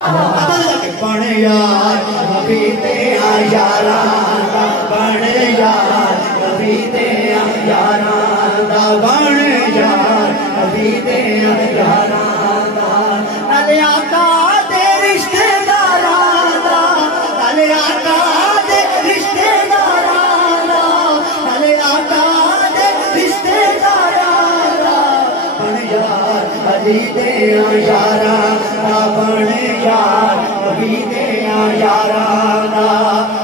بن یار نبی دیا یاراں دا بن یار نبی دیا یاراں دا بن یار نبی دیا یاراں دا نال آقا دے رشتے داراں دا نال آقا دے رشتے داراں دا نال آقا دے رشتے داراں دا بن یار علی دیا یاراں دا بن یار نبی دیا یاراں دا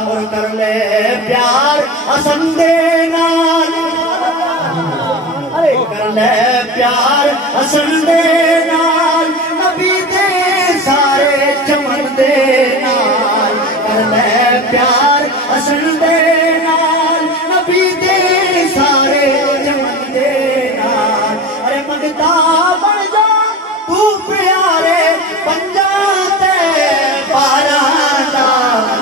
اور کر لے پیار حسن دے نال کر لے پیار حسن دے نال نبی دے سارے چمن دے نال کر لے پیار حسن دے نال نبی دے سارے چمن دے نال ارے منگتا بن جا تو پیارے پنجا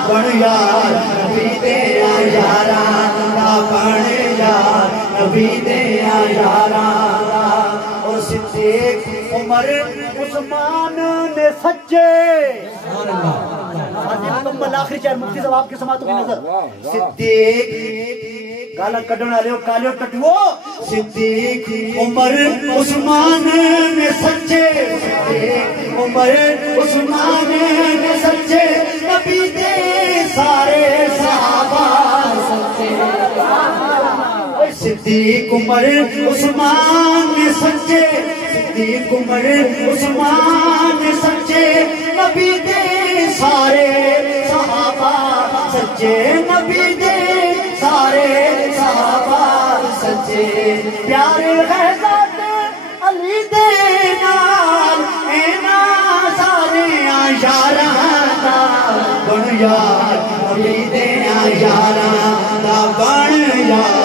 بن یار نبی دیا یاراں دا بن یار نبی دیا یاراں دا اور صدیق عمر عثمان نے سچے مکمل آخری شعر مفتی صاحب آپ کی سماعتوں کی نظر صدیق گالا کڈن والے کالے کٹو صدیق عمر عثمان نے سچے صدیق عمر عثمان نے سچے نبی دے سارے صحابہ سچے صدیق عمر عثمان نے سچے صدیق عمر عثمان نے سچے نبی دے سارے صحابہ سچے نبی دے سارے صحابہ سچے پیارے غیظات علی دے نال اینا سارے یاراں دا بن یار نبی دے یاراں دا بن یار